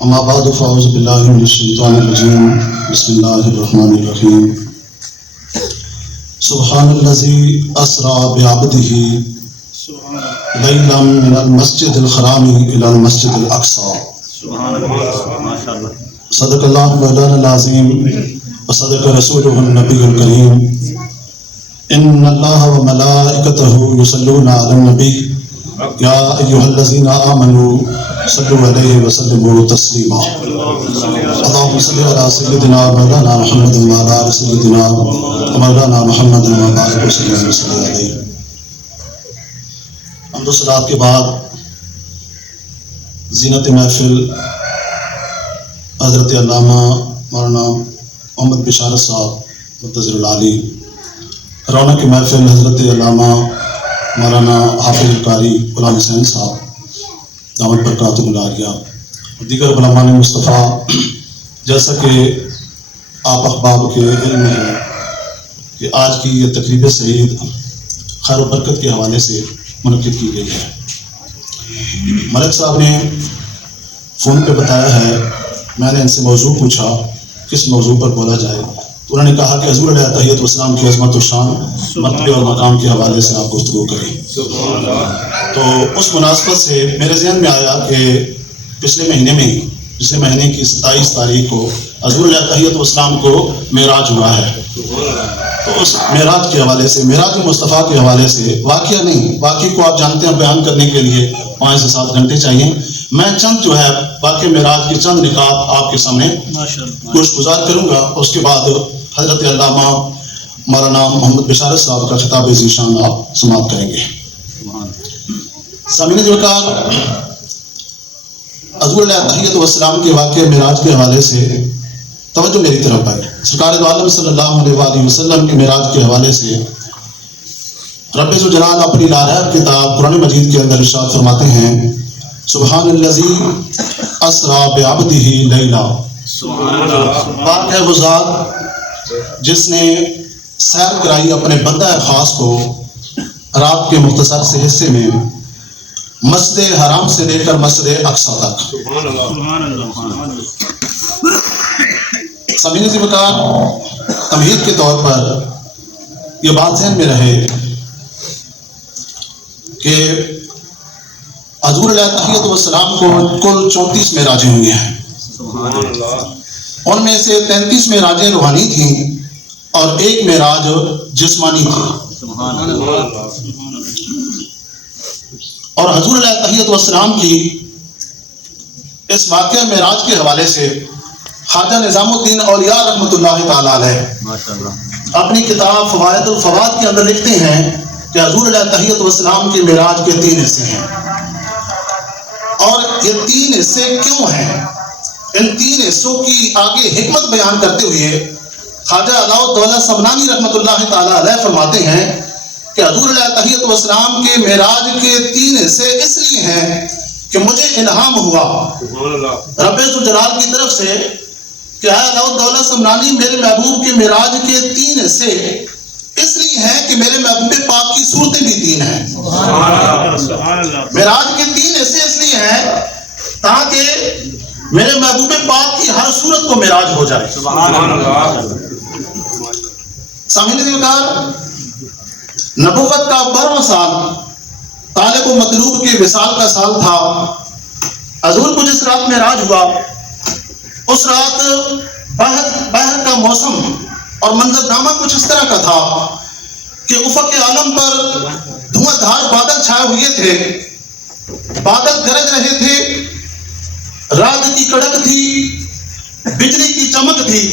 اما بعد فاعوذ باللہ من الشیطان الرجیم بسم اللہ الرحمن الرحیم سبحان الذی اسری بعبدہ لیلا من المسجد الحرام الی المسجد الاقصی صدق اللہ مولانا العظیم وصدق رسولہ النبی الکریم ان اللہ وملائکتہ یصلون علی النبی یا ایھا الذین آمنوا صلوا علیہ وسلموا تسلیما اللہم صل علی سیدنا مولانا محمد وعلی آل سیدنا مولانا محمد وبارک وسلم علیہ۔ حمد و صلوات کے بعد زینت محفل حضرت علامہ مولانا محمد بشارت صاحب منتظر العالی، رونق محفل حضرت علامہ مولانا حافظ القاری غلام حسین صاحب دامت برکاتہ العالیہ اور دیگر علماء مصطفیٰ، جیسا کہ آپ احباب کے علم میں ہے کہ آج کی یہ تقریب سعید خیر و برکت کے حوالے سے منعقد کی گئی ہے۔ ملک صاحب نے فون پہ بتایا ہے، میں نے ان سے موضوع پوچھا کس موضوع پر بولا جائے، تو انہوں نے کہا کہ حضور علیہ تحیت والسلام کی عظمت و شان، مرتبے اور مقام کے حوالے سے آپ گفتگو کریں۔ تو اس مناسبت سے میرے ذہن میں آیا کہ پچھلے مہینے کی 27 تاریخ کو حضور علیہ تحیت والسلام کو معراج ہوا ہے، تو اس معراج کے حوالے سے، معراج مصطفیٰ کے حوالے سے واقعہ نہیں، واقعے کو آپ جانتے ہیں بیان کرنے کے لیے 5 سے 7 گھنٹے چاہیے، میں چند جو ہے واقع معراج کی چند نکات آپ کے سامنے گوش گزار کروں گا، اس کے بعد حضرت علامہ مولانا محمد بشارت صاحب کا خطاب ذیشان آپ سماعت کریں گے۔ سامعین وقار، حضور علیہ تحیت والسلام کے واقع معراج کے حوالے سے توجہ میری طرف ہے۔ سرکار دو عالم صلی اللہ علیہ وآلہ وسلم کے معراج کے حوالے سے رب ذوالجلال اپنی لاریب کتاب قرآن مجید کے اندر ارشاد فرماتے ہیں، سبحان الذی اسری بعبدہ لیلا، پاک ہے وہ ذات جس نے سیر کرائی اپنے بندہ خاص کو رات کے مختصر سے حصے میں مسجد حرام سے لے کر مسجد اقصی تک۔ سامعین ذی وقار، تمہید کے طور پر یہ بات ذہن میں رہے کہ حضور علیہ تحیت والسلام کو کل 34 معراجیں ہوئی ہیں، ان میں سے 33 معراجیں روحانی تھیں اور 1 معراج جسمانی تھی۔ اور حضور علیہ تحیت والسلام کی اس واقعہ معراج کے حوالے سے خواجہ نظام الدین اولیاء رحمۃ اللہ تعالی علیہ اپنی کتاب فوائد الفوائد کے اندر لکھتے ہیں کہ حضور علیہ تحیت والسلام کے معراج کے 3 حصے ہیں، اور یہ 3 حصے کیوں ہیں، ان 3 حصوں کی آگے حکمت بیان کرتے ہوئے خواجہ علاء الدولہ سمنانی رحمۃ اللہ تعالی علیہ فرماتے ہیں کہ حضور علیہ تحیت والسلام کے معراج کے 3 حصے اس لیے ہیں کہ مجھے الہام ہوا رب ذوالجلال کی طرف سے کہ اے علاء الدولہ سمنانی، میرے محبوب کے معراج کے 3 حصے اس لیے ہیں کہ میرے محبوب پاک کی صورتیں بھی 3 ہیں۔ معراج کے 3 حصے اس لیے ہیں تاکہ میرے محبوب پاک کی ہر صورت کو معراج ہو جائے۔ سامعین ذی وقار، نبوت کا 12واں سال طالب و مطلوب کے وصال کا سال تھا۔ حضور کو جس رات معراج ہوا، اس رات بہر کا موسم اور منظرنامہ کچھ اس طرح کا تھا کہ افق عالم پر دھواں دھار بادل چھائے ہوئے تھے، بادل گرج رہے تھے، رات کی کڑک تھی، بجلی کی چمک تھی،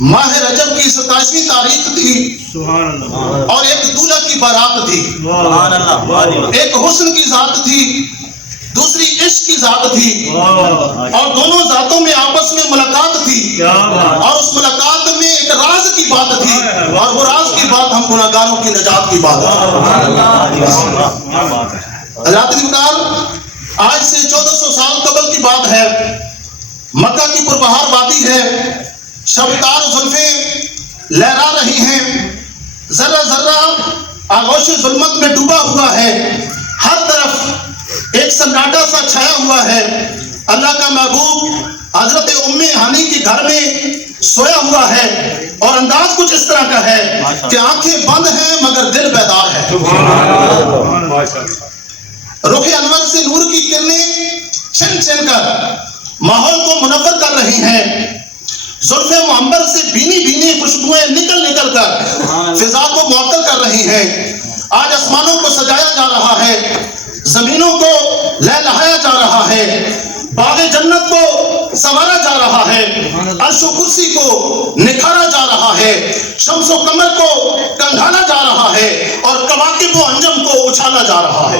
ماہ رجب کی 27ویں تاریخ تھی، اور ایک دولہا کی بارات تھی، ایک حسن کی ذات تھی، دوسری عشق کی ذات تھی، اور دونوں ذاتوں میں آپس میں ملاقات تھی، اور اس ملاقات میں ایک راز کی بات تھی، اور وہ راز کی بات ہم گناہگاروں کی نجات کی بات ہے۔ حضرات وقار، آج سے 1400 سال قبل کی بات ہے، مکہ کی پربہار وادی ہے، شبتار زلفیں لہرا رہی ہیں، ذرہ ذرہ آغوش ظلمت میں ڈوبا ہوا ہے، ہر طرف ایک سناٹا سا چھایا ہوا ہے، اللہ کا محبوب حضرت ام ہانی کے گھر میں سویا ہوا ہے اور انداز کچھ اس طرح کا ہے کہ آنکھیں بند ہیں مگر دل بیدار ہے. رخ انور سے نور کی کرنیں چھن چھن کر ماحول کو منور کر رہی ہیں. زلف معمر سے بینی بینی خوشبوئیں نکل نکل کر فضا کو معطل کر رہی ہیں. آج آسمانوں کو سجایا جا رہا ہے, زمینوں کو لہلہایا جا رہا ہے, باغ جنت کو سنوارا جا رہا ہے, عرش و کرسی کو نکھارا جا رہا ہے, شمس و قمر کو کنگھالا جا رہا ہے اور کواکب و انجم کو اچھالا جا رہا ہے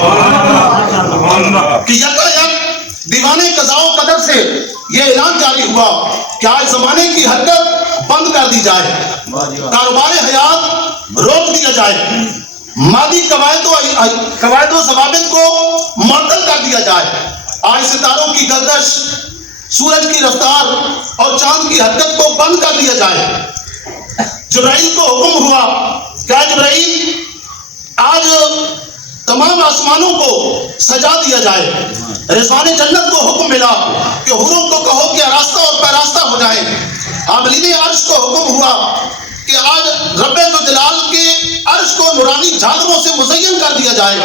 کہ یکایک دیوانے قضاء و قدر سے یہ اعلان جاری ہوا کہ آج زمانے کی حرکت بند کر دی جائے, کاروبار حیات روک دیا جائے, مادی قواعد و ضوابط کو معطل کر دیا جائے. آج ستاروں کی گردش, سورج کی رفتار اور چاند کی حرکت کو بند کر دیا جائے. جبرائیل کو حکم ہوا کہ جبرائیل آج تمام آسمانوں کو سجا دیا جائے. رضوان جنت کو حکم ملا کہ حوروں کو کہو کہ آراستہ اور پیراستہ ہو جائیں. حاملین عرش کو حکم ہوا کہ آج رب جلال کے عرش کو نورانی جھالروں سے مزین کر دیا جائے.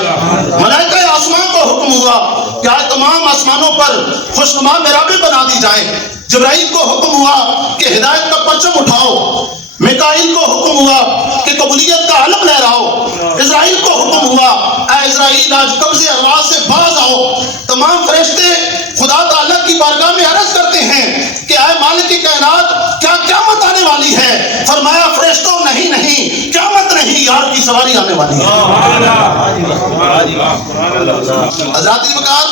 ملائکہ آسمان کو حکم ہوا کہ آج تمام آسمانوں پر خوشنما محرابیں بنا دی جائیں. جبرائیل کو حکم ہوا کہ ہدایت کا پرچم اٹھاؤ. میکائیل کو حکم ہوا کہ قبولیت کا علم لہراؤ. اسرائیل کو حکم ہوا اے اسرائیل آج قبض ارواح سے باز آؤ. تمام فرشتے خدا تعالیٰ کی بارگاہ میں عرض کرتے ہیں کہ اے مالک کائنات کیا قیامت آنے والی ہے؟ فرمایا فرشتوں نہیں قیامت نہیں, یار کی سواری آنے والی ہے. حضرات وقار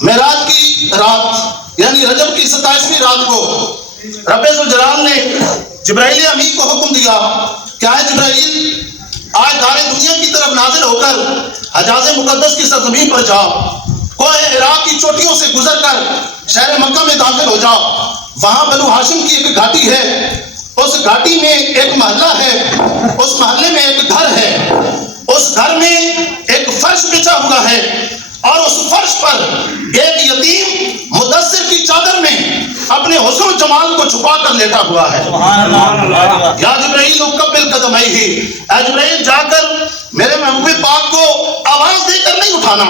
معراج کی رات یعنی رجب کی 27ویں رات کو رب ذوالجلال نے جبرائیل امین کو حکم دیا کہ آئے جبرائیل آج دار دنیا کی طرف نازل ہو کر حجاز مقدس کی سرزمین پر جاؤ. کوہ ہراء کی چوٹیوں سے گزر کر شہر مکہ میں داخل ہو جاؤ. وہاں بنو ہاشم کی ایک گھاٹی ہے, اس گھاٹی میں ایک محلہ ہے, اس محلے میں ایک گھر ہے, اس گھر میں ایک فرش بچھا ہوا ہے اور اس فرش پر ایک یتیم مدثر کی چادر میں اپنے حسن و جمال کو چھپا کر لیٹا ہوا ہے. یا جبرائیل اقبل قدمائہ, اے جبرائیل جا کر میرے محبوب پاک کو آواز دے کر نہیں اٹھانا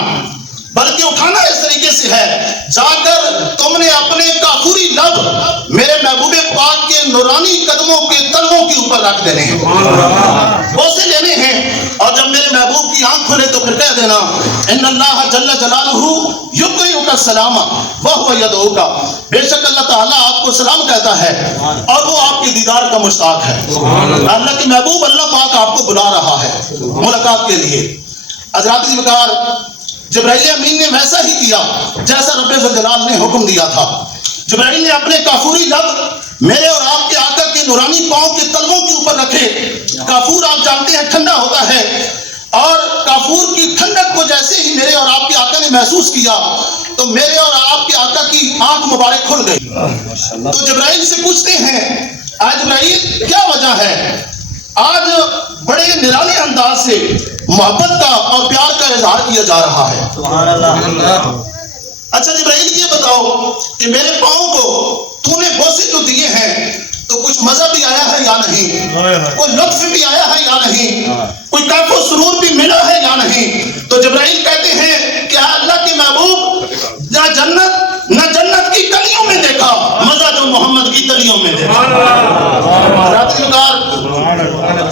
بلکہ اٹھانا اس طریقے سے ہے, جا کر تم نے اپنے کافوری لب میرے محبوب پاک کے نورانی قدموں کے تلووں کے اوپر رکھ دینے ہیں, بوسے لینے ہیں. اور جب میرے محبوب کی آنکھ کھلے تو پھر کہہ دینا ان اللہ جل جلالہ یقرئک السلام وہو یدعوک, بے شک اللہ تعالیٰ آپ کو سلام کہتا ہے اور وہ آپ کے دیدار کا مشتاق ہے. اللہ کے محبوب اللہ پاک آپ کو بلا رہا ہے ملاقات کے لیے. حضرات وقار جبرائیل امین نے ویسا ہی کیا جیسا رب ذوالجلال نے حکم دیا تھا. جبرائیل نے اپنے کافوری لب میرے اور آپ کے آقا کے نورانی پاؤں کے تلووں کے اوپر رکھے. کافور آپ جانتے ہیں ٹھنڈا ہوتا ہے اور کافور کی ٹھنڈک کو جیسے ہی میرے اور آپ کے آقا نے محسوس کیا تو میرے اور آپ کے آقا کی آنکھ مبارک کھل گئی. تو جبرائیل سے پوچھتے ہیں آج جبرائیل کیا وجہ ہے؟ آج بڑے نرانے انداز سے محبت کا اور پیار کا اظہار کیا جا رہا ہے. اچھا جبرائیل یہ بتاؤ کہ میرے پاؤں کو تو نے بوسے جو دیے ہیں تو کچھ مزہ بھی آیا ہے یا نہیں, کوئی لطف بھی آیا ہے یا نہیں, کوئی کیف و سرور بھی ملا ہے یا نہیں؟ تو جبرائیل کہتے ہیں کہ اللہ کے محبوب نہ جنت کی کلیوں میں دیکھا مزہ جو محمد کی کلیوں میں دیکھا.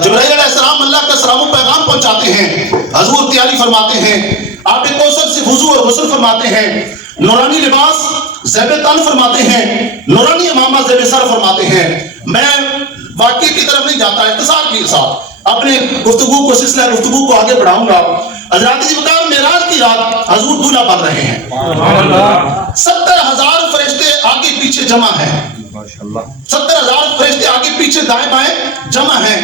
جبرائیل علیہ السلام اللہ کا سلام و پیغام پہنچاتے ہیں, حضور تیاری فرماتے ہیں, آپ کوثر سے وضو اور غسل فرماتے ہیں, نورانی لباس زیب تن فرماتے ہیں, نورانی امامہ زیب سر فرماتے ہیں. میں واقعے کی طرف نہیں جاتا, اختصار کے ساتھ اپنے گفتگو کو سلسلہ گفتگو کو آگے بڑھاؤں گا. حضرات وقار معراج کی رات حضور دولہا بن رہے ہیں, 70,000 فرشتے آگے پیچھے جمع ہیں, 70,000 فرشتے آگے پیچھے دائیں بائیں جمع ہیں.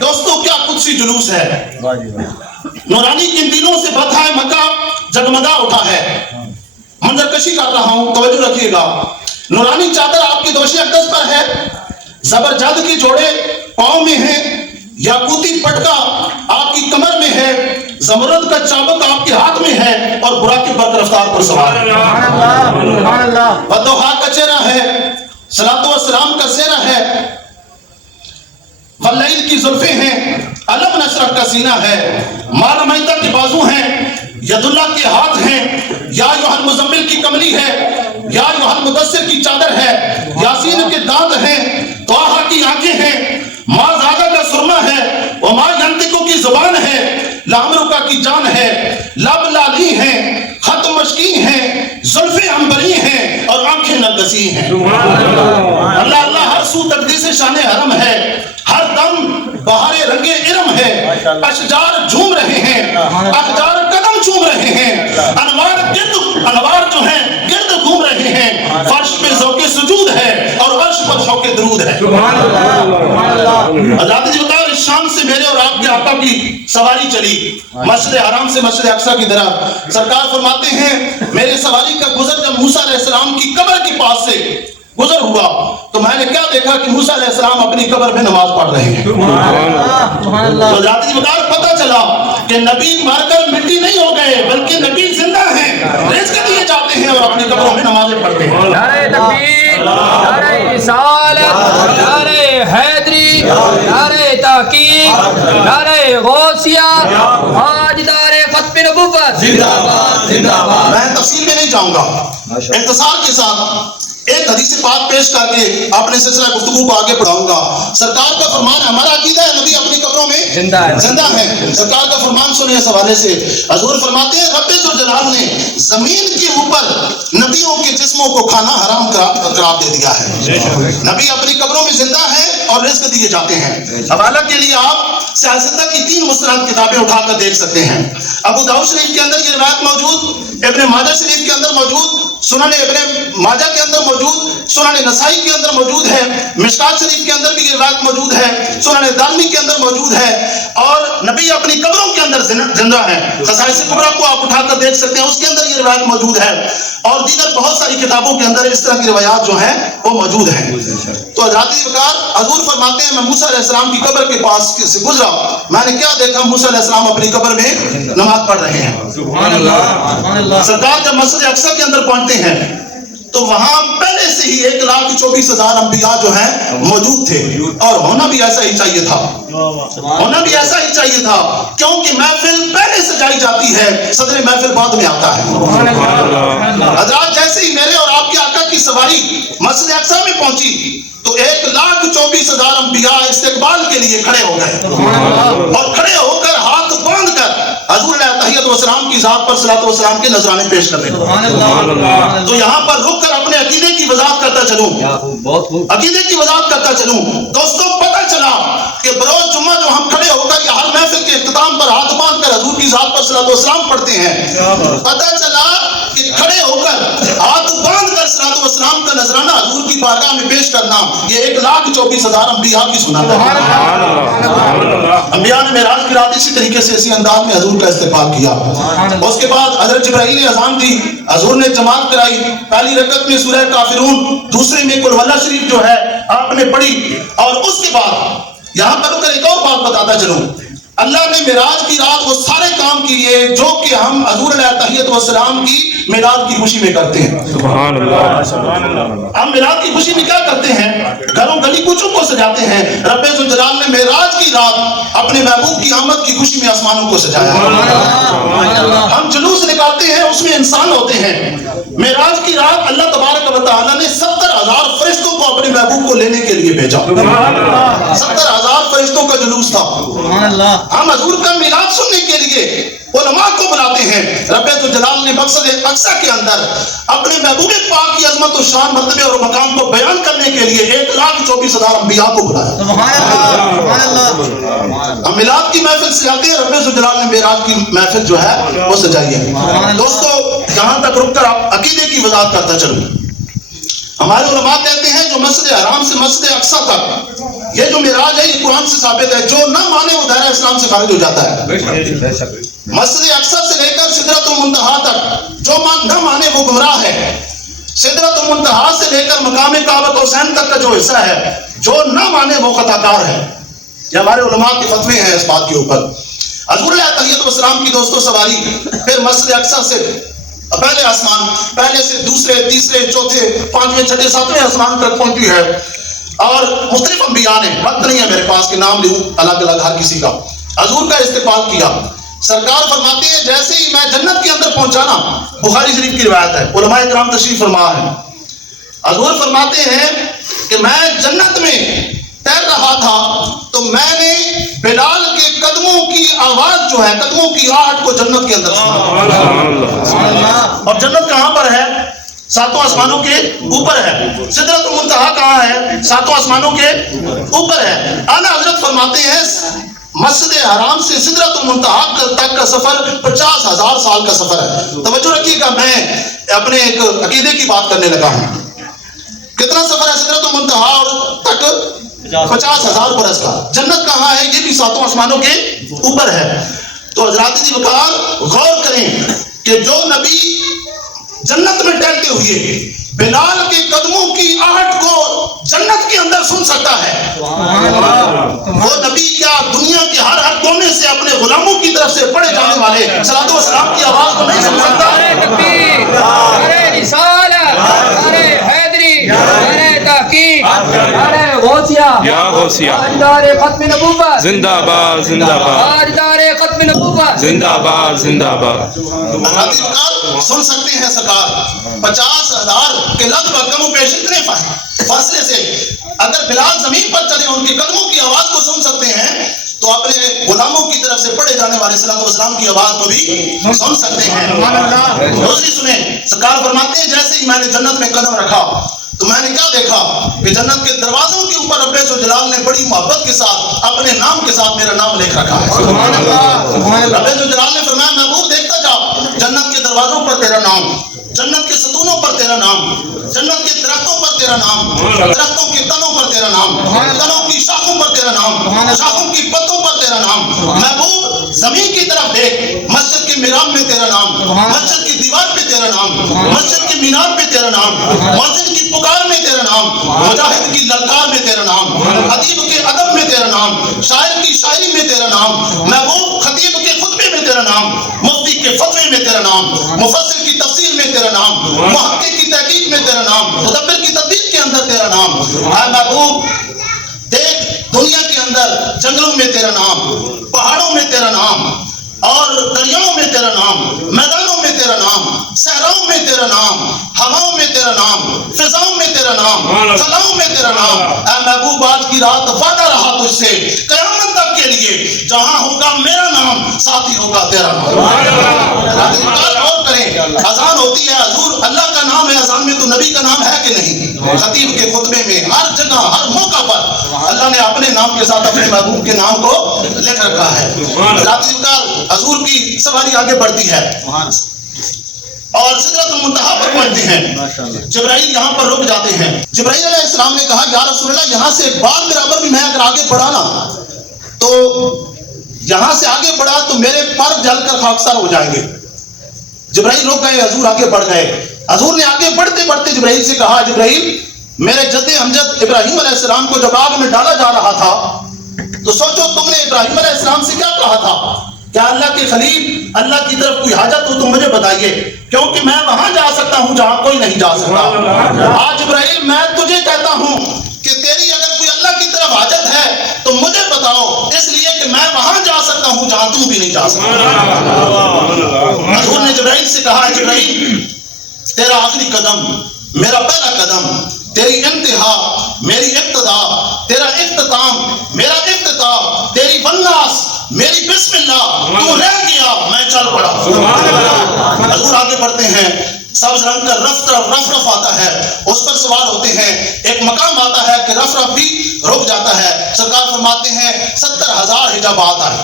دوستو کیا قدسی جلوس ہے, نورانی قندیلوں سے بتھائے مکہ جگمگا اٹھا ہے. منظر کشی کر رہا ہوں, توجہ رکھیے گا. نورانی چادر آپ کی دوش اقدس پر ہے, زبرجد کے جوڑے پاؤں میں ہیں, یاقوتی پٹکا آپ کی کمر میں ہے, زمرد کا چابک آپ کے ہاتھ میں ہے اور براق کے برق رفتار پر سوار ہے، والضحیٰ کا چہرہ ہے، صلاۃ و سلام کا سہرہ ہے، واللیل کی زلفیں ہیں، علم نشرح کا سینہ ہے، ما رمیتہ کے بازو ہیں، ید اللہ کے ہاتھ ہیں، یا ایھا المزمل کی کملی ہے، یا ایھا المدثر کی چادر ہے، یاسین کے دانت ہیں، طٰہٰ کی آنکھیں ہیں، ما زاغہ کا سرما ہے، وما ینطق کی زبان ہے، لامرکا کی جان ہے، لب لالی ہیں، خط مشکی ہیں، زلفیں عنبری ہیں اور آنکھیں نرگسی ہیں۔ اللہ اللہ ہر سو تقدیس شان حرم ہے، ہر دم بہار رنگ ارم ہے، اشجار جھوم رہے ہیں، احجار قدم چوم رہے ہیں، انوار جو ہیں گرد گھوم رہے ہیں، فرش پہ ذوق سجود ہے اور عرش پر شوق درود ہے۔ حضرات جی بتاؤ، اس شام سے میرے اور آپ کے آقا کی سواری چلی مسجد حرام سے مسجد اقصیٰ کی طرف۔ سرکار فرماتے ہیں میرے سواری کا گزر جب موسیٰ علیہ السلام کی قبر کے پاس سے گزر ہوا تو میں نے کیا دیکھا کہ موسیٰ علیہ السلام اپنی قبر میں نماز پڑھ رہے ہیں۔ تو ذاتی بکار پتہ چلا کہ نبی مر کر مٹی نہیں ہو گئے بلکہ نبی زندہ ہیں، رزق دیے جاتے ہیں اور اپنی قبروں میں نمازیں پڑھتے ہیں۔ نعرہ تکبیر، نعرہ رسالت، نعرہ حیدری، نعرہ تحقیق، نعرہ غوثیہ، تاجدار ختم نبوت زندہ باد زندہ باد۔ میں تفصیل میں نہیں جاؤں گا، اختصار کے ساتھ ایک حدیث پاک پیش کر کے اپنے سلسلہ گفتگو کو آگے بڑھاؤں گا۔ سرکار کا فرمان ہے، ہمارا عقیدہ ہے نبی اپنی قبروں میں زندہ ہے۔ سرکار کا فرمان سنیں اس حوالے سے، حضور فرماتے ہیں رب ذوالجلال نے زمین کے اوپر نبیوں کے جسموں کو کھانا حرام قرار دے دیا ہے۔ نبی اپنی قبروں میں زندہ ہیں اور رزق دیے جاتے ہیں۔ حوالہ کے لیے آپ سیاستہ کی 3 مستند کتابیں اٹھا کر دیکھ سکتے ہیں۔ ابو داؤد شریف کے اندر یہ روایت موجود، ابن ماجہ شریف کے اندر موجود، سنن ابن ماجہ کے اندر موجود، سنن نسائی کے اندر موجود ہے، مشکات شریف کے اندر بھی یہ روایت موجود ہے، سنن دارمی کے اندر موجود ہے، اور نبی اپنی قبروں کے اندر زندہ ہے۔ خصائص کبریٰ کو آپ اٹھا کر دیکھ سکتے ہیں، اس کے اندر یہ روایت موجود ہے، اور دیگر بہت ساری کتابوں کے اندر اس طرح کی روایات جو ہیں وہ موجود ہیں۔ تو حضرات وقار حضور فرماتے ہیں میں موسیٰ علیہ السلام کی قبر کے پاس سے گزرا، میں نے کیا دیکھا، موسیٰ علیہ السلام اپنی قبر میں نماز پڑھ رہے ہیں۔ سرکار جب مسجد اقصیٰ کے اندر پہنچتے ہیں تو وہاں پہلے سے ہی 1,24,000 انبیاء جو ہیں موجود تھے، اور ہونا بھی ایسا ہی چاہیے تھا، ہونا بھی ایسا ہی چاہیے تھا، کیونکہ محفل پہلے سجائی جاتی ہے، صدر محفل بعد میں آتا ہے۔ حضرات جیسے ہی میرے اور آپ کے آقا کی سواری مسجد اقصیٰ میں پہنچی تو 1,24,000 انبیاء استقبال کے لیے کھڑے ہو گئے، اور کھڑے ہو کر ہاتھ باندھ کر حضور علیہ تحیت و سلام کی ذات پر صلاۃ و سلام کے نذرانے پیش کرنے لگے۔ تو یہاں پر رک کر اپنے عقیدے کی وضاحت کرتا چلوں، عقیدے کی وضاحت کرتا چلوں۔ دوستوں پتہ چلا کہ بروز جمعہ جو ہم کھڑے ہو کر ہر محفل کے اختتام پر ہاتھ باندھ کر حضور کی ذات پر صلاۃ و سلام پڑھتے ہیں، پتہ چلا کہ کھڑے ہو کر ہاتھ باندھ کر صلاۃ و سلام کا نذرانہ حضور کی بارگاہ میں پیش کرنا یہ 1,24,000 انبیاء کی سنت ہے۔ انبیاء نے معراج کی رات اسی طریقے سے اسی انداز میں حضور کا استقبال کیا۔ اس کے بعد حضرت جبرائیل نے اذان دی، حضور نے جماعت کرائی، پہلی رکعت میں سورہ کافرون، دوسرے میں قل واللہ شریف جو ہے آپ نے پڑھی، اور اس کے بعد یہاں پر رک کر ایک اور بات بتاتا چلوں، اللہ نے معراج کی رات وہ سارے کام کیے جو کہ ہم حضور علیہ تحیت والسلام کی معراج کی خوشی میں کرتے ہیں۔ سبحان اللہ۔ ہم معراج کی خوشی میں کیا کرتے ہیں؟ گھروں گلی کوچوں کو سجاتے ہیں۔ رب ذوالجلال نے معراج کی رات اپنے محبوب کی آمد کی خوشی میں آسمانوں کو سجایا ہے۔ ہم جلوس نکالتے ہیں، اس میں انسان ہوتے ہیں۔ معراج کی رات اللہ تبارک و تعالیٰ نے 70,000 فرشتوں کو اپنے محبوب کو لینے کے لیے بھیجا۔ 70,000 فرشتوں کا جلوس تھا۔ ہم حضور کا میلاد سننے کے لیے علماء کو بلاتے ہیں۔ رب ذوالجلال نے مقصد اقصیٰ کے اندر اپنے محبوب پاک کی عظمت و شان، مرتبے اور مقام کو بیان کرنے کے لیے 1,24,000 انبیاء کو بلایا۔ ہم میلاد کی محفل سجاتے ہیں، رب ذوالجلال نے معراج کی محفل جو ہے وہ سجائی ہے۔ دوستو یہاں تک رک کر آپ عقیدے کی وضاحت کرتا چلوں۔ ہمارے علماء کہتے ہیں جو مسجد حرام سے مسجد اقصیٰ تک یہ جو معراج ہے یہ قرآن سے ثابت ہے، جو نہ مانے وہ دائرہ اسلام سے خارج ہو جاتا ہے۔ مسجد اقصیٰ سے لے کر سدرۃ المنتہا تک جو نہ مانے وہ گمراہ ہے۔ سدرۃ المنتہا سے لے کر مقام کعبۃ حسین تک کا جو حصہ ہے جو نہ مانے وہ خطا کار ہے۔ یہ ہمارے علماء کے فتوے ہیں اس بات کے اوپر۔ حضور علیہ الصلوۃ والسلام کی دوستوں سواری پھر مسجد اقصی سے پہلے آسمان، پہلے سے دوسرے، تیسرے، چوتھے، پانچویں، چھٹے، ساتویں آسمان تک پہنچی ہے، اور مختلف انبیاء نے، وقت نہیں ہے میرے پاس کہ نام لوں الگ الگ ہر کسی کا، حضور کا استقبال کیا۔ سرکار فرماتے ہیں جیسے ہی میں جنت کے اندر پہنچا نا، بخاری شریف کی روایت ہے، علماء کرام تشریف فرما ہے، حضور فرماتے ہیں کہ میں جنت میں تیر رہا تھا تو میں نے بلال کے قدموں کی آواز جو ہے، قدموں کی آہٹ کو جنت کے اندر سنا۔ اور جنت کہاں پر ہے؟ ساتوں آسمانوں کے اوپر ہے۔ سدرۃ المنتہا کہاں ہے؟ ساتوں آسمانوں کے اوپر ہے۔ اعلیٰ حضرت فرماتے ہیں مسجد حرام سے سدرۃ المنتہا تک کا سفر 50,000 سال کا سفر ہے۔ توجہ رکھیے گا، میں اپنے ایک عقیدے کی بات کرنے لگا ہوں۔ کتنا سفر ہے سدرۃ المنتہا اور تک؟ 50,000 برس کا۔ جنت کہاں ہے؟ یہ بھی ساتوں آسمانوں کے اوپر ہے۔ تو حضرات جی وقار غور کریں کہ جو نبی جنت میں ٹہلتے ہوئے بلال کے قدموں کی آہٹ کو جنت کے اندر سن سکتا ہے، وہ نبی کیا دنیا کے ہر کونے سے اپنے غلاموں کی طرف سے پڑھے جانے والے صلاۃ و سلام کی آواز کو نہیں سن سکتا؟ نعرہ تکبیر، نعرہ رسالت، نعرہ حیدری، نعرہ تحقیق، نعرہ غوثیہ، تاجدار ختم نبوت، زندہ باد زندہ باد تاجدار ختم نبوت، زندہ باد زندہ باد۔ سن سکتے ہیں سرکار 50,000 کے لگ بھگ کم و بیش اتنے فاصلے سے اگر بلال زمین پر چلے ان کے قدموں کی آواز کو سن سکتے ہیں تو اپنے غلاموں کی طرف سے پڑھے جانے والے صلاۃ و سلام کی آواز کو بھی سن سکتے ہیں۔ دوسری سنیں، سرکار فرماتے ہیں جیسے ہی میں نے جنت میں قدم رکھا تو میں نے کیا دیکھا کہ جنت کے دروازوں کے اوپر رب ذوالجلال نے بڑی محبت کے ساتھ اپنے نام کے ساتھ میرا نام لکھ رکھا ہے۔ رب ذوالجلال نے فرمایا محبوب دیکھتا جا، جنت کے دروازوں پر تیرا نام، جنت کے ستونوں پر تیرا نام، جنت کے درختوں پر تیرا نام، درختوں کے تنوں پر تیرا نام، تنوں کی شاخوں پر تیرا نام، شاخوں کی پتوں پر تیرا نام۔ محبوب زمین کی طرف دیکھ، مسجد کے محراب میں تیرا نام، مسجد کی دیوار پہ تیرا نام، مسجد کے مینار پہ تیرا نام، مسجد کی پکار میں تیرا نام، مجاہد کی للکار میں تیرا نام، ادیب کے ادب میں تیرا نام، شاعر کی شاعری میں تیرا نام، محبوب خطیب کے خطبے میں تیرا نام، مفتی کے فتوے میں تیرا نام، مفسر کی تفسیر میں تیرا نام، محقق کی تحقیق میں تیرا نام، مدبر کی تدبیر کے اندر تیرا نام۔ اے محبوب دیکھ، دنیا کے اندر جنگلوں میں تیرا نام، پہاڑوں میں تیرا نام، اور دریاؤں میں تیرا نام، میدانوں میں تیرا نام، صحراؤں میں تیرا نام، ہواؤں میں تیرا نام، فضاؤں میں تیرا نام، خلاؤں میں تیرا نام۔ اے محبوب آج کی رات وعدہ رہا تجھ سے قیامت تک کے لیے، جہاں ہوگا میرا نام ساتھی ہوگا تیرا نام۔ غور کریں، اذان ہوتی ہے، حضور اللہ کا نام ہے اذان میں، تو نبی کا نام ہے کہ نہیں؟ خطیب کے خطبے میں ہر جگہ ہر موقع پر اللہ نے اپنے نام کے ساتھ اپنے محبوب کے نام کو لکھ رکھا ہے۔ حضور کی سواری آگے بڑھتی ہے اور سدرۃ المنتہا پر پہنچتے ہیں۔ جبرائیل یہاں پر رک جاتے ہیں۔ جبرائیل علیہ السلام نے کہا یا رسول اللہ یہاں سے ایک بار برابر بھی میں اگر آگے بڑھا نا تو یہاں سے آگے بڑھا تو میرے پر جل کر خاکسار ہو جائیں گے۔ جبرائیل رک گئے، حضور آگے بڑھ گئے۔ حضور نے آگے بڑھتے بڑھتے جبرائیل سے کہا جبرائیل میرے جد امجد ابراہیم علیہ السلام کو جب آگ میں ڈالا جا رہا تھا تو سوچو تم نے ابراہیم علیہ السلام سے کیا کہا تھا؟ کیا اللہ کے خلیل اللہ کی طرف کوئی حاجت ہو تو مجھے بتائیے، کیونکہ میں وہاں جا سکتا ہوں جہاں کوئی نہیں جا سکتا۔ آج ابراہیم میں تجھے کہتا ہوں کہ تیری اگر کوئی اللہ کی طرف حاجت ہے تو مجھے بتاؤ، اس لیے کہ میں وہاں جا سکتا ہوں جہاں تم بھی نہیں جا سکتا۔ حضور نے جبرائیل سے کہا جبرائیل تیرا آخری قدم میرا پہلا قدم، تیری انتہا میری ابتدا، تیرا اختتام میرا افتتاح، تیری والناس میری بسم اللہ، تو رہ گیا میں چل پڑا۔ حضور آگے بڑھتے ہیں، سبز رنگ کا رف آتا ہے، اس پر سوار ہوتے ہیں، ایک مقام آتا ہے کہ رف بھی رک جاتا ہے۔ سرکار فرماتے ہیں 70,000 حجابات آئے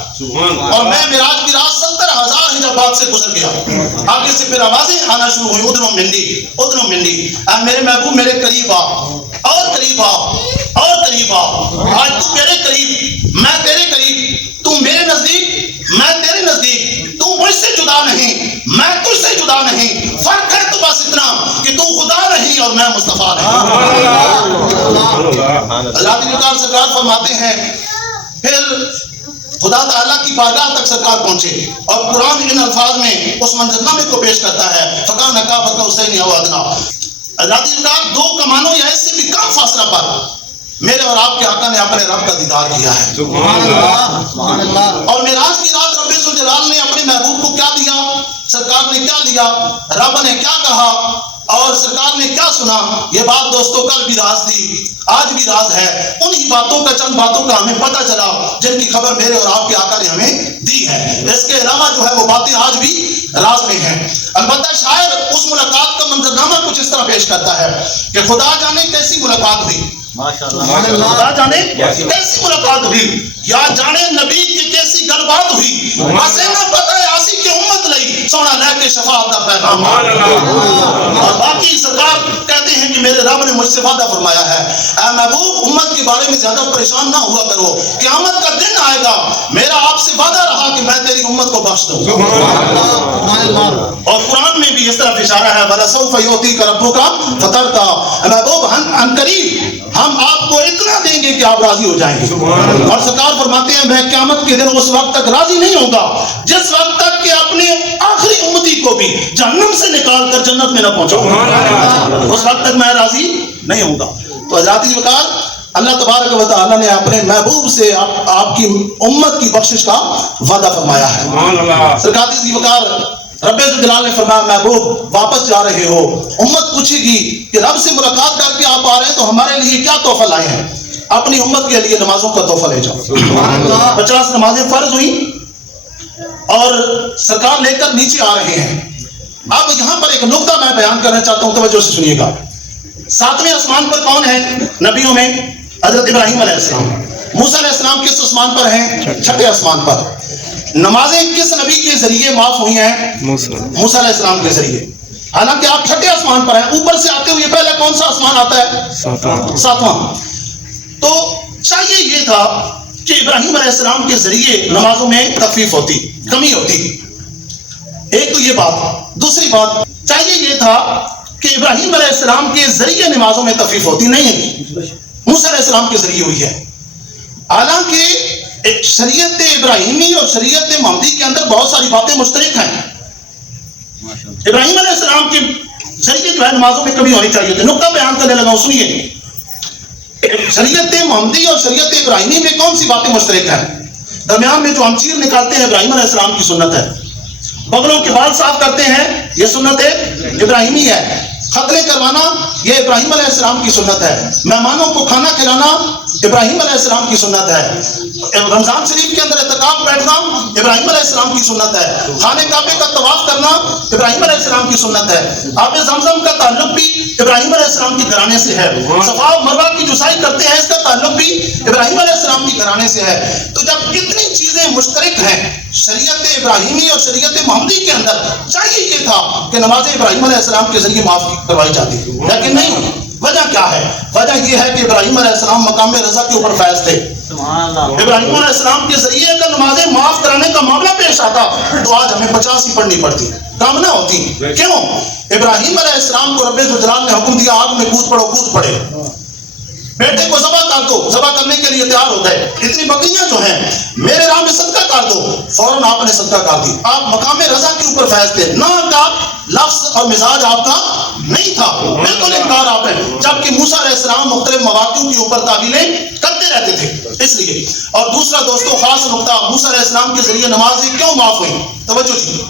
اور میں معراج کی رات 70,000 حجابات سے گزر گیا۔ آگے سے پھر آوازیں آنا شروع ہوئی، ادنو منڈی ادنو منڈی، اے میرے محبوب میرے قریب آ اور قریب آ اور قریب آ، آج تو میرے قریب میں تیرے قریب، تو میرے نزدیک میں تیرے نزدیک، تو مجھ سے جدا نہیں میں تجھ سے جدا نہیں، فرق ہے تو بس اتنا کہ تو خدا نہیں اور میں مصطفیٰ نہیں۔ حضرات سرکار فرماتے ہیں پھر خدا تعالیٰ کی بارگاہ تک سرکار پہنچے اور قرآن ان الفاظ میں اس منظرنامے کو پیش کرتا ہے فکان قاب قوسین او ادنیٰ. آزادی کا 2 کمانوں یا اس سے بھی کم فاصلہ پر میرے اور آپ کے آقا نے اپنے رب کا دیدار کیا ہے. اور معراج کی رات رب ذوالجلال نے اپنے محبوب کو کیا دیا, سرکار نے کیا لیا, رب نے کیا کہا اور سرکار نے کیا سنا, یہ بات دوستوں کل بھی راز تھی, آج بھی راز ہے. انہی باتوں کا, چند باتوں کا ہمیں پتہ چلا جن کی خبر میرے اور آپ کے آقا نے ہمیں دی ہے. اس کے علاوہ جو ہے وہ باتیں آج بھی راز میں ہیں. البتہ شاعر اس ملاقات کا منظرنامہ کچھ اس طرح پیش کرتا ہے کہ خدا جانے کیسی ملاقات ہوئی, خدا جانے کیسی ملاقات ہوئی, یا جانے نبی کی کیسی گل بات ہوئی, اسے نہ پتہ ہے آسی کی امت لئی سونا لے کے شفاعت کا پیغام. اور باقی سرکار کہتے ہیں کہ میرے رب نے مجھ سے وعدہ فرمایا ہے, اے محبوب امت کے بارے میں زیادہ پریشان نہ ہوا کرو, قیامت کا دن آئے گا, میرا آپ سے وعدہ رہا کہ میں تیری امت کو بخش دوں. اور قرآن میں بھی اس طرف اشارہ ہے وَلَسَوْفَ يُعْطِيكَ رَبُّكَ فَتَرْضَىٰ, محبوب ہم قریب ہم آپ کو اتنا دیں گے کہ آپ راضی ہو جائیں گے. اور سرکار فرماتے ہیں میں قیامت کے دن اس وقت تک راضی نہیں ہوں گا جس وقت تک کہ اپنے آخری امتی کو بھی جہنم سے نکال کر جنت میں نہ پہنچاؤں, اس وقت تک میں راضی نہیں ہوں گا. تو حضرات وقار اللہ تبارک و تعالیٰ نے اپنے محبوب سے آپ کی امت کی بخشش کا وعدہ فرمایا ہے. سرکار وقار رب ذوالجلال نے فرمایا محبوب واپس جا رہے ہو, امت پوچھے گی کہ رب سے ملاقات کر کے آپ آ رہے ہیں تو ہمارے لیے کیا تحفہ لائے ہیں, اپنی امت کے لیے نمازوں کا تحفہ لے جاؤ. 50 نمازیں فرض ہوئی اور سرکار لے کر نیچے آ رہے ہیں. اب یہاں پر ایک نقطہ میں بیان کرنا چاہتا ہوں, توجہ سے سنیے گا. 7ویں آسمان پر کون ہے نبیوں میں؟ حضرت ابراہیم علیہ السلام. موسیٰ علیہ السلام کس آسمان پر ہیں؟ 6 آسمان پر. نمازیں کس نبی کے ذریعے معاف ہوئی ہیں؟ موسیٰ علیہ السلام کے ذریعے. حالانکہ آپ 6 آسمان پر ہیں, اوپر سے آتے ہوئے پہلے کون سا آسمان آتا ہے؟ 7واں. تو چاہیے یہ تھا کہ ابراہیم علیہ السلام کے ذریعے نمازوں میں تخفیف ہوتی, کمی ہوتی. ایک تو یہ بات. دوسری بات چاہیے یہ تھا کہ ابراہیم علیہ السلام کے ذریعے نمازوں میں تخفیف ہوتی, نہیں, موسیٰ علیہ السلام کے ذریعے ہوئی ہے. حالانکہ شریعت ابراہیمی اور شریعت محمدی کے اندر بہت ساری باتیں مشترک ہیں. ابراہیم علیہ السلام کے ذریعے جو ہے نمازوں میں کمی ہونی چاہیے تھی. نقطہ بیان کرنے لگا ہوں, سنیے. شریعت محمدی اور شریعت ابراہیمی میں کون سی باتیں مشترک ہیں؟ درمیان میں جو ہم چیر نکالتے ہیں ابراہیم علیہ السلام کی سنت ہے. بغلوں کے بال صاف کرتے ہیں یہ سنت ابراہیمی ہے. ختنے کروانا یہ ابراہیم علیہ السلام کی سنت ہے. مہمانوں کو کھانا کھلانا ابراہیم علیہ السلام کی سنت ہے. رمضان شریف کے اندر اعتکاف بیٹھنا ابراہیم علیہ السلام کی سنت ہے. خانے کعبے کا طواف کرنا ابراہیم علیہ السلام کی سنت ہے. آب زمزم کا تعلق بھی ابراہیم علیہ السلام کے گھرانے سے ہے. صفا و مروہ کی جسائی کرتے ہیں, اس کا تعلق بھی ابراہیم علیہ السلام کے گھرانے سے ہے. تو جب اتنی چیزیں مشترک ہیں شریعت ابراہیمی اور شریعت محمدی کے اندر, چاہیے یہ تھا کہ نماز ابراہیم علیہ السلام کے ذریعے معاف کروائی جاتی, لیکن نہیں. وجہ کیا ہے؟ وجہ یہ ہے کہ ابراہیم علیہ السلام مقام رضا کے اوپر فائز تھے. ابراہیم علیہ السلام کے ذریعے اگر نمازیں معاف کرانے کا معاملہ پیش آتا تو آج ہمیں 50 ہی پڑھنی پڑتی, کام نہ ہوتی. کیوں؟ ابراہیم علیہ السلام کو رب ذوالجلال نے حکم دیا آگ میں کود پڑو, کود پڑے. بیٹے کو ذبح کر دو, ذبح کرنے کے لیے تیار ہو گئے. اتنی بکریاں جو ہیں میرے راہ میں صدقہ کر دو, فوراً آپ نے صدقہ کر دی. آپ مقام رضا کے اوپر فائز تھے. نہ کا لفظ اور مزاج آپ کا نہیں تھا, بالکل انکار آپ ہے. جبکہ موسیٰ علیہ السلام مختلف مواقع کے اوپر تعویلیں کرتے رہتے تھے, اس لیے. اور دوسرا دوستوں خاص نقطہ, موسیٰ علیہ السلام کے ذریعے نمازیں کیوں معاف ہوئی؟ توجہ جی.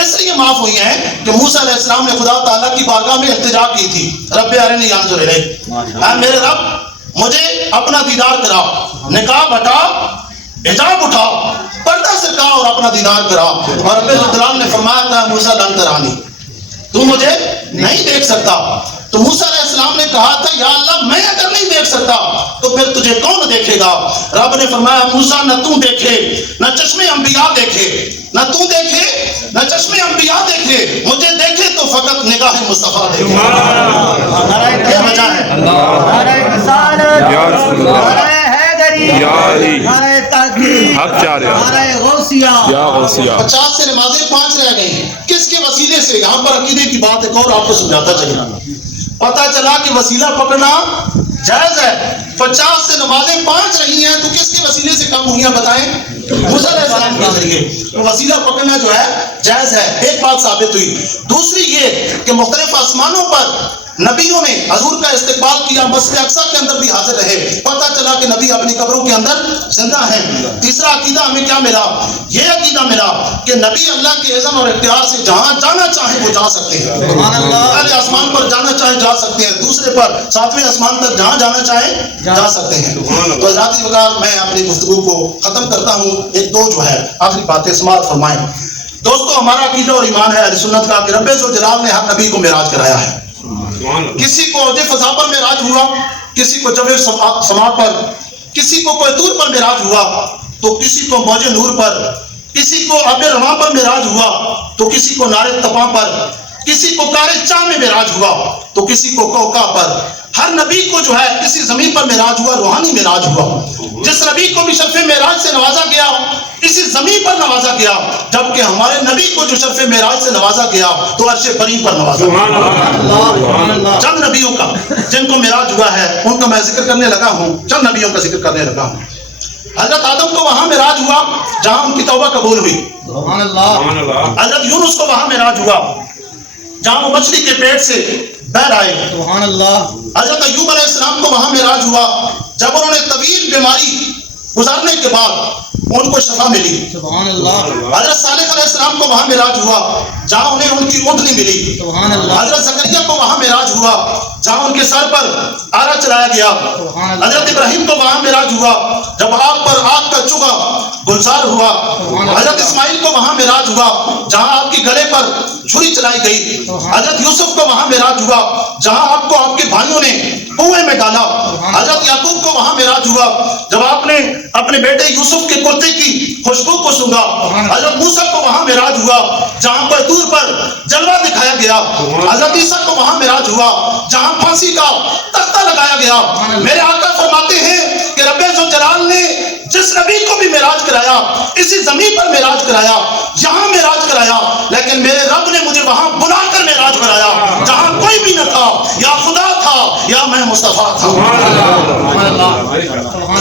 اس لیے معاف ہوئی ہیں کہ موسیٰ علیہ السلام نے خدا تعالیٰ کی بارگاہ میں التجا کی تھی, رب ارنی انظر الیک, اے میرے رب مجھے اپنا دیدار کرا. نقاب ہٹا, حجاب اٹھا, پردہ سے کہا اور اپنا دیدار کرا. اور رب ذوالجلال نے فرمایا تھا موسیٰ لن ترانی, تو مجھے نہیں دیکھ سکتا. تو موسیٰ علیہ السلام نے کہا تھا یا اللہ میں اگر نہیں دیکھ سکتا تو پھر تجھے کون دیکھے گا؟ رب نے فرمایا موسیٰ نہ تو دیکھے, نہ چشمے انبیاء دیکھے, نہ تو دیکھے نہ چشمے انبیاء دیکھے, مجھے دیکھے تو فقط نگاہ مصطفیٰ دیکھے. یہ وجہ ہے. یا غوثیہ. 50 سے نمازیں 5 رہ گئی. کس کے وسیلے سے؟ یہاں پر عقیدے کی بات ایک اور آپ کو سمجھاتا چلا. پتہ چلا کہ وسیلہ پکڑنا جائز ہے. 50 سے نمازیں 5 رہی ہیں تو کس کے وسیلے سے کم ہوئی ہیں بتائیں؟ موسیٰ علیہ السلام کے ذریعے. تو وسیلہ پکڑنا جو ہے جائز ہے. ایک بات ثابت ہوئی. دوسری یہ کہ مختلف آسمانوں پر نبیوں نے حضور کا استقبال کیا, مسجد اقصی کے اندر بھی حاضر رہے, پتہ چلا کہ نبی اپنی قبروں کے اندر زندہ ہیں. تیسرا عقیدہ ہمیں کیا ملا؟ یہ عقیدہ ملا کہ نبی اللہ کے اذن اور اختیار سے جہاں جانا چاہیں وہ جا سکتے ہیں. پہلے آسمان پر جانا چاہیں جا سکتے ہیں, دوسرے پر 7ویں آسمان تک جہاں جانا چاہیں جا سکتے ہیں. تو حضرات وقار میں اپنی گفتگو کو ختم کرتا ہوں. ایک دو جو ہے آخری باتیں سماعت فرمائیں. دوستو, ہمارا عقیدہ اور ایمان ہے اہل سنت کا کہ رب ذوالجلال نے ہر نبی کو معراج کرایا ہے. کسی کو عہد فضا پر معراج ہوا, کسی کو جبل سما پر, کسی کو کوہ طور پر معراج ہوا, تو کسی کو موج نور پر, کسی کو آب رواں پر معراج ہوا, تو کسی کو نار تپاں پر, کسی کو کار چاہ میں معراج ہوا, تو کسی کو کوکا پر. ہر نبی کو جو ہے کسی زمین پر معراج ہوا, روحانی معراج ہوا. جس نبی کو بھی شرف معراج سے نوازا گیا اسی زمین پر نوازا گیا, جبکہ ہمارے نبی کو جو شرف معراج سے نوازا گیا تو عرش کریم پر نوازا گیا. چند نبیوں کا جن کو معراج ہوا ہے ان کا میں ذکر کرنے لگا ہوں, چند نبیوں کا ذکر کرنے لگا ہوں. حضرت آدم کو وہاں معراج ہوا جہاں ان کی توبہ قبول ہوئی. حضرت یونس کو وہاں معراج ہوا جہاں وہ مچھلی کے پیٹ سے بہر آئے. حضرت ایوب علیہ السلام کو وہاں معراج ہوا جب انہوں نے طویل بیماری گزارنے کے بعد ان کو شفا ملی. حضرت صالح علیہ السلام کو وہاں معراج ہوا جہاں انہیں ان کی اونٹنی ملی. حضرت زکریا کو وہاں معراج ہوا جہاں ان کے سر پر آرا چلایا گیا. حضرت ابراہیم کو وہاں معراج ہوا جب آگ پر آگ کا چوگا گلزار ہوا. حضرت اسماعیل کو وہاں معراج ہوا جہاں آپ کے گلے پر چھری چلائی گئی. حضرت یوسف کو وہاں معراج ہوا جہاں آپ کو آپ کے بھائیوں نے کنویں میں ڈالا. حضرت یعقوب کو وہاں معراج ہوا جب آپ نے اپنے بیٹے یوسف کے کرتے کی خوشبو کو سونگا. حضرت موسیٰ کو وہاں معراج ہوا جہاں پر دور پر جلوہ دکھایا گیا. حضرت عیسیٰ کو وہاں معراج ہوا جہاں پھانسی کا تختہ لگایا گیا. میرے آقا فرماتے ہیں کہ رب ذوالجلال نے جس نبی کو بھی معراج کرایا اسی زمین پر معراج کرایا, یہاں معراج کرایا, لیکن میرے رب نے مجھے وہاں بلا کر معراج کرایا جہاں کوئی بھی نہ تھا, یا خدا تھا یا میں مصطفیٰ تھا.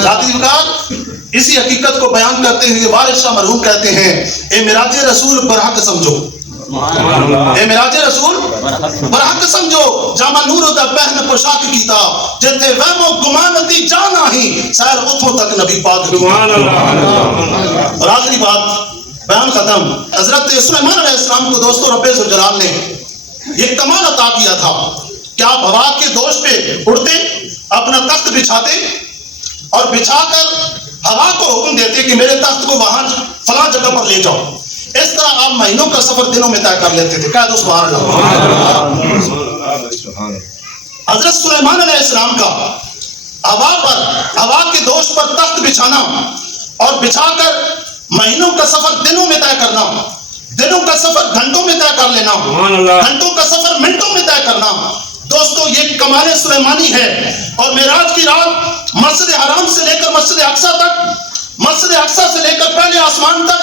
ذاتی وقار اسی حقیقت کو بیان کرتے ہوئے وارث شاہ مرحوم کہتے ہیں, اے معراج رسول برحق سمجھو, اے معراج رسول برحق سمجھو, جامع نور دا پہن پوشاک کیتا جتے وہم و گمان دی جانا ہی سیر اتھوں تک نبی پاک کیتا. اور آخری بات بیان ختم. حضرت سلیمان علیہ السلام کو دوستو رب ذوالجلال نے یہ کمال عطا کیا تھا کہ آپ ہوا کے دوش پہ اڑتے, اپنا تخت بچھاتے اور بچھا کر ہوا کو حکم دیتے کہ میرے تخت کو وہاں فلاں جگہ پر لے جاؤ. اس طرح آپ مہینوں کا سفر دنوں میں طے کر لیتے تھے. کہہ دو سبحان اللہ. حضرت سلیمان علیہ السلام کا ہوا کے دوش پر تخت بچھانا اور بچھا کر مہینوں کا سفر دنوں میں طے کرنا, دنوں کا سفر گھنٹوں میں طے کر لینا, گھنٹوں کا سفر منٹوں میں طے کرنا. دوستو یہ کمال سلیمانی ہے. اور معراج کی رات مسجد حرام سے لے کر مسجد اقصی تک, مسجد اقصی سے لے کر پہلے آسمان تک,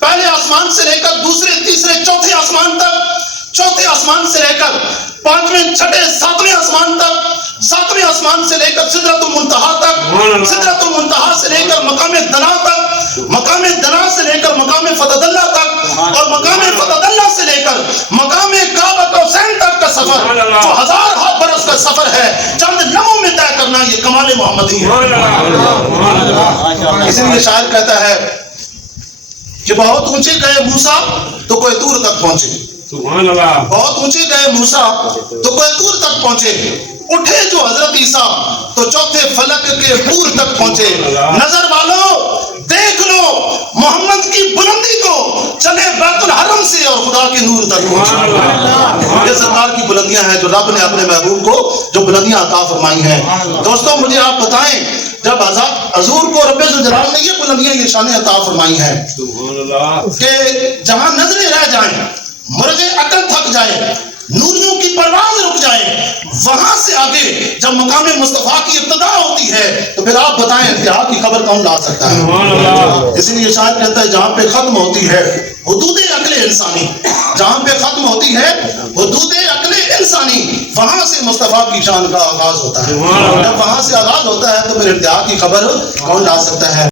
پہلے آسمان سے لے کر دوسرے تیسرے چوتھے آسمان تک, چوتھے آسمان سے لے کر پانچویں چھٹے ساتویں آسمان تک, ساتویں آسمان سے لے کر سدرۃ المنتہا تک, سدرۃ المنتہا سے لے کر مقام دنا تک, مقام دنا سے لے کر مقام فتح اللہ تک, اور مقام فتح اللہ سے لے کر مقام کعبہ حسین تک کا سفر جو 1000 برس کا سفر ہے چند لمحوں میں طے کرنا, یہ کمال محمدی ہے. اسی لیے شاعر کہتا ہے کہ بہت اونچے گئے موسیٰ تو کوہ طور تک پہنچے, بہت اونچے گئے موسیٰ تو کوہ طور تک پہنچے, اٹھے جو حضرت عیسیٰ تو چوتھے فلک کے پور تک پہنچے. نظر والوں دیکھ لو محمد کی بلندی کو, چلے بیت الحرم سے اور خدا کے نور تک پہنچے. یہ سرکار کی بلندیاں ہیں جو رب نے اپنے محبوب کو جو بلندیاں عطا فرمائی ہیں. دوستوں مجھے آپ بتائیں جب حضور کو رب ذوالجلال نے یہ بلندیاں یہ شانیں عطا فرمائی ہیں کہ جہاں نظریں رہ جائیں, مرغ عقل تھک جائے, نوریوں کی پرواز رک جائے, وہاں سے آگے جب مقام مصطفیٰ کی ابتدا ہوتی ہے تو پھر آپ بتائیں اتحاد کی خبر کون لا سکتا ہے. اسی لیے شاعر کہتا ہے جہاں پہ ختم ہوتی ہے حدود عقل انسانی. جہاں پہ ختم ہوتی ہے حدود عقل انسانی وہاں سے مصطفیٰ کی شان کا آغاز ہوتا ہے. جب وہاں سے آغاز ہوتا ہے تو پھر ارتحاد کی خبر کون لا سکتا ہے؟